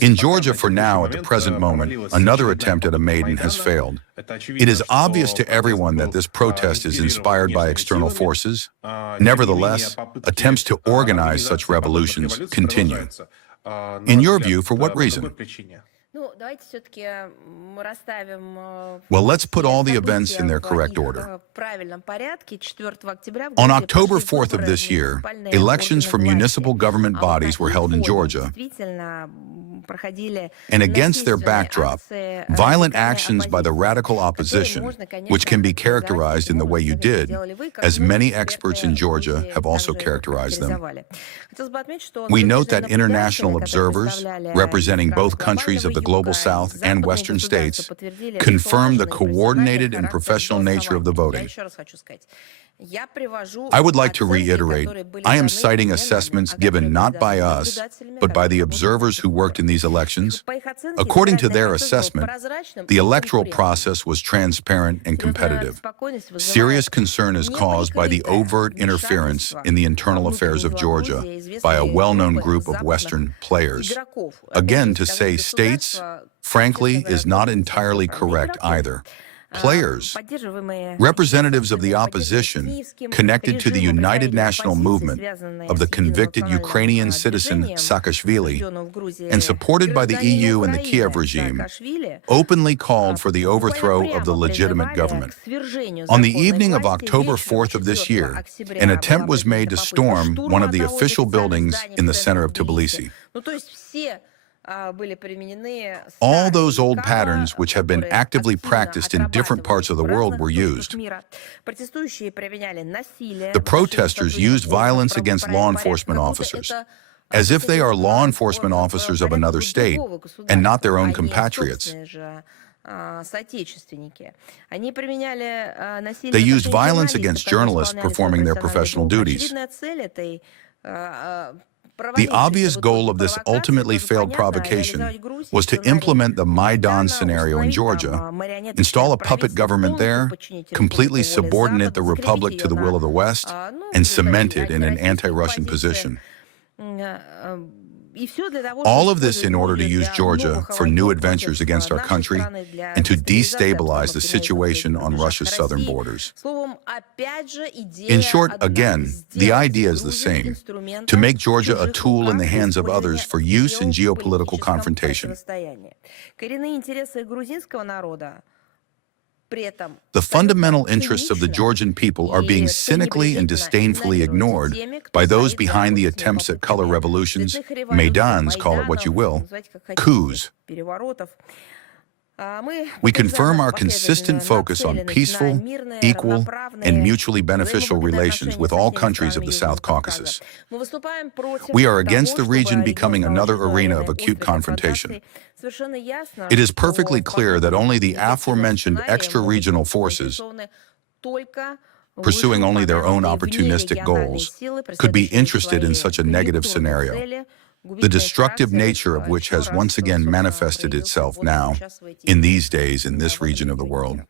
In Georgia, for now, at the present moment, another attempt at a Maidan has failed. It is obvious to everyone that this protest is inspired by external forces. Nevertheless, attempts to organize such revolutions continue. In your view, for what reason? Well, let's put all the events in their correct order. On October 4th of this year, elections for municipal government bodies were held in Georgia. And against their backdrop, violent actions by the radical opposition, which can be characterized in the way you did, as many experts in Georgia have also characterized them. We note that international observers, representing both countries of the Global South and Western states, confirm the coordinated and professional nature of the voting. I would like to reiterate, I am citing assessments given not by us, but by the observers who worked in these elections. According to their assessment, the electoral process was transparent and competitive. Serious concern is caused by the overt interference in the internal affairs of Georgia by a well-known group of Western players. Again, to say states, frankly, is not entirely correct either. Players, representatives of the opposition connected to the United National Movement of the convicted Ukrainian citizen Saakashvili and supported by the EU and the Kiev regime, openly called for the overthrow of the legitimate government. On the evening of October 4th of this year, an attempt was made to storm one of the official buildings in the center of Tbilisi. All those old patterns which have been actively practiced in different parts of the world were used. The protesters used violence against law enforcement officers, as if they are law enforcement officers of another state and not their own compatriots. They used violence against journalists performing their professional duties. The obvious goal of this ultimately failed provocation was to implement the Maidan scenario in Georgia, install a puppet government there, completely subordinate the republic to the will of the West, and cement it in an anti-Russian position. All of this in order to use Georgia for new adventures against our country and to destabilize the situation on Russia's southern borders. In short, again, the idea is the same: to make Georgia a tool in the hands of others for use in geopolitical confrontation. The fundamental interests of the Georgian people are being cynically and disdainfully ignored by those behind the attempts at color revolutions, Maidans, call it what you will, coups. We confirm our consistent focus on peaceful, equal, and mutually beneficial relations with all countries of the South Caucasus. We are against the region becoming another arena of acute confrontation. It is perfectly clear that only the aforementioned extra-regional forces, pursuing only their own opportunistic goals, could be interested in such a negative scenario, the destructive nature of which has once again manifested itself now, in these days, in this region of the world.